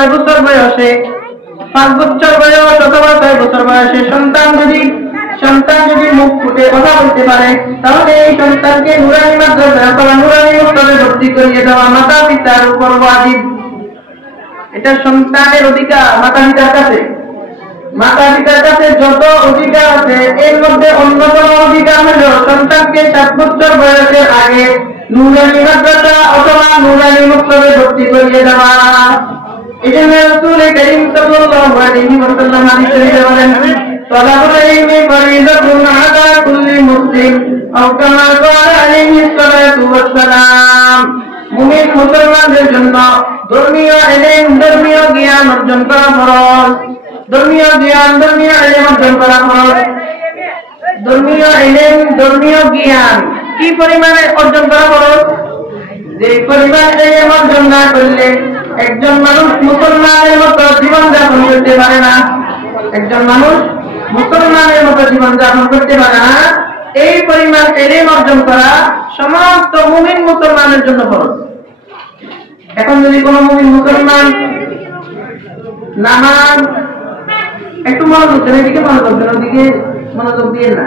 6 বছর বয়সে, 5 বছর বয়স অথবা 6 বছর বয়সে সন্তান যদি মুখ ফুটে কথা বলতে পারে, তাহলে এই সন্তানকে নুরানি মাদ্রাসা অথবা নুরানি মক্তবে ভর্তি করিয়ে দেওয়া মাতা পিতার উপর ওয়াজিব। এটা সন্তানের অধিকার মাতা পিতার কাছে। মাতা পিতার কাছে যত অধিকার আছে এর মধ্যে অন্যতম অধিকার হল সন্তানকে 7 বছর বয়সের আগে নুরানি মাদ্রাসা অথবা নুরানি মক্তবে ভর্তি করিয়ে দেওয়া। এজন্য রাসূল করিম সাল্লাল্লাহু আলাইহি ওয়াসাল্লাম হাদিসে বলেন, তলাবুল ইলমি ফরিদাতুন আলা কুল্লি মুসলিম আও কামা ক্বালা আলাইহি সাল্লাতু ওয়াসসালাম। মুমিন মুসলমানদের জন্য ধর্মীয় ইলম, ধর্মীয় জ্ঞান অর্জন করা ফরজ। ধর্মীয় জ্ঞান, ধর্মীয় ইলম অর্জন করা ফরজ। ধর্মীয় ইলম, ধর্মীয় জ্ঞান কি পরিমাণে অর্জন করা ফরজ? যে পরিমাণ ইলম অর্জন না করলে একজন মানুষ মুসলমানের মতো জীবন যাপন করতে পারে না। একজন মানুষ মুসলমানের মতো জীবন যাপন করতে পারে না। এই পরিমাণ ইলম অর্জন করা সমস্ত মুমিন মুসলমানের জন্য ফরজ। এখন যদি কোন মুমিন মুসলমান নামাজ, একটু মনোযোগ দেন, এদিকে মনোযোগ দেন, ওদিকে মনোযোগ দিয়ে না।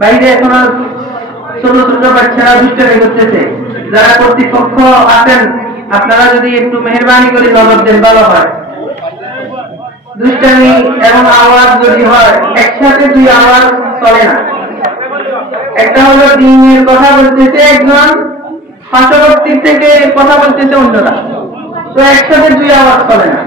বাইরে এখন ছোট ছোট বাচ্চারা দুষ্টামি করতেছে। যারা কর্তৃপক্ষ আছেন আপনারা যদি একটু মেহেরবানি করে নজর দেন ভালো হয়। দুষ্টামি এবং আওয়াজ যদি হয় একসাথে 2 আওয়াজ চলে না। একটা হলো দ্বীনের কথা বলতেছে একজন, পার্শ্ববর্তী থেকে কথা বলতেছে অন্যরা, তো একসাথে 2 আওয়াজ চলে না।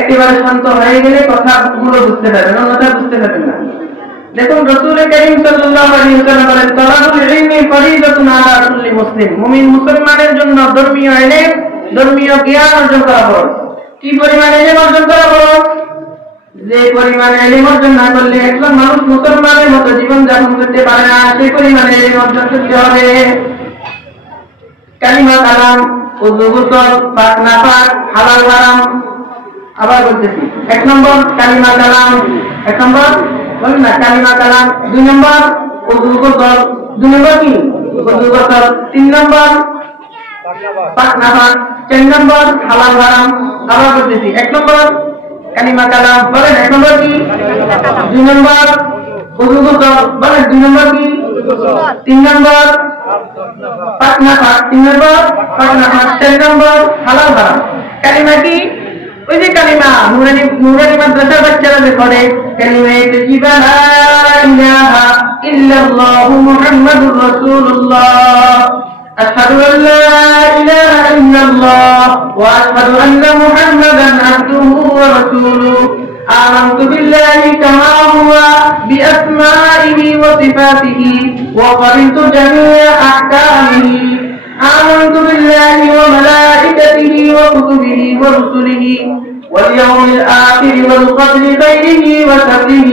একেবারে শান্ত হয়ে গেলে কথাগুলো বুঝতে পারবেন, অন্যথা বুঝতে পারবেন না। দেখুন রাসূল করিম সাল্লাল্লাহু আলাইহি ওয়াসাল্লাম বলেন, তলাবুল ইলমি ফরিদাতুন আলা কুল্লি মুসলিম। মুমিন মুসলমানের জন্য ধর্মীয় ইলম, ধর্মীয় জ্ঞান অর্জন করা ফরজ। কি পরিমাণে ইলম অর্জন করা ফরজ? যে পরিমাণে ইলম অর্জন না করলে একজন মানুষ মুসলমানের মতো জীবন যাপন করতে পারে না, সেই পরিমাণে ইলম অর্জন করতে হবে। কালিমা কালাম, ওযু গোসল, পাক নাপাক, হালাল হারাম। আবার বলতেছি, 1 নম্বর কালিমা কালাম, 1 নম্বর বলেন না কালিমা কালাম, 2 নম্বর ওযু গোসল, 2 নম্বর কি ওযু গোসল, 3 নম্বর পাক নাপাক, 4 নম্বর হালাল হারাম। আবার বলতেছি, 1 নম্বর কালিমা কালাম, বলেন 1 নম্বর কি, 2 নম্বর ওযু গোসল, বলেন 2 নম্বর কি, 3 নম্বর পাক নাপাক, 3 নম্বর পাক নাপাক, 4 নম্বর হালাল হারাম। কালিমা কি? ওই যে কালিমা নুরানি মাদ্রাসার বাচ্চারা যে পড়ে, কালিমা তাইয়্যিবা লা ইলাহা ইল্লাল্লাহু মুহাম্মাদুর রাসূলুল্লাহ, আশহাদু আল লা ইলাহা ইল্লাল্লাহ ওয়া আশহাদু আন্না মুহাম্মাদান আবদুহু ওয়া রাসূলুহু, আমানতু বিল্লাহি কামা হুয়া বিআসমাইহি ওয়া সিফাতিহি ওয়া ক্বারিতু জামিআ আহকামিহি, آمنت بالله وملائكته وكتبه ورسله واليوم الآخر والقدر خيره وشره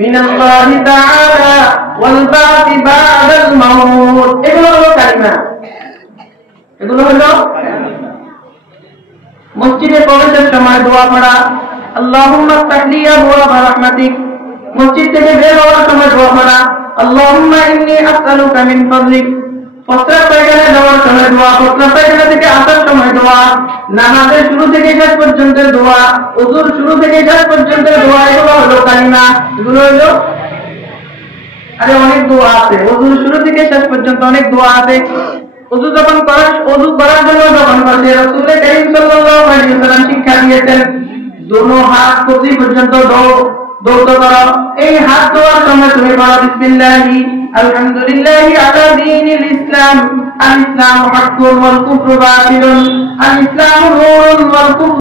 من الله تعالى والبعث بعد الموت। এগুলো হলো কালিমা, এগুলো হলো মসজিদে প্রবেশের সময় দোয়া পড়া, আল্লাহুম্মা ইফতাহলি আবওয়াবা রাহমাতিক। মসজিদ থেকে বের হওয়ার সময় দোয়া পড়া, আল্লাহুম্মা ইন্নী আসআলুকা মিন ফাদলিক। প্রস্রাব পায়খানা যাওয়ার সময় দোয়া, প্রস্রাব পায়খানা থেকে আসার সময় দোয়া, নামাজের শুরু থেকে শেষ পর্যন্ত দোয়া, ওযুর শুরু থেকে শেষ পর্যন্ত দোয়া। এগুলো হলো কালিমা। এগুলো হলো অনেক দোয়া আছে, ওযুর শুরু থেকে শেষ পর্যন্ত অনেক দোয়া আছে। ওযু করার জন্য যখন বসে রাসূল করিম সাল্লাল্লাহু আলাইহি ওয়াসাল্লাম শিক্ষা দিয়েছেন, দোনো হাত কবজি পর্যন্ত দৌড় করো। এই হাত ধোয়ার সময় তুমি বলো বিসমিল্লাহি আলহামদুলিল্লাহি আলা দীনিল ইসলাম, আল ইসলামু হাক্কুন ওয়াল কুফরু বাতিলুন, আল ইসলামু নূরুন ওয়াল কুফরু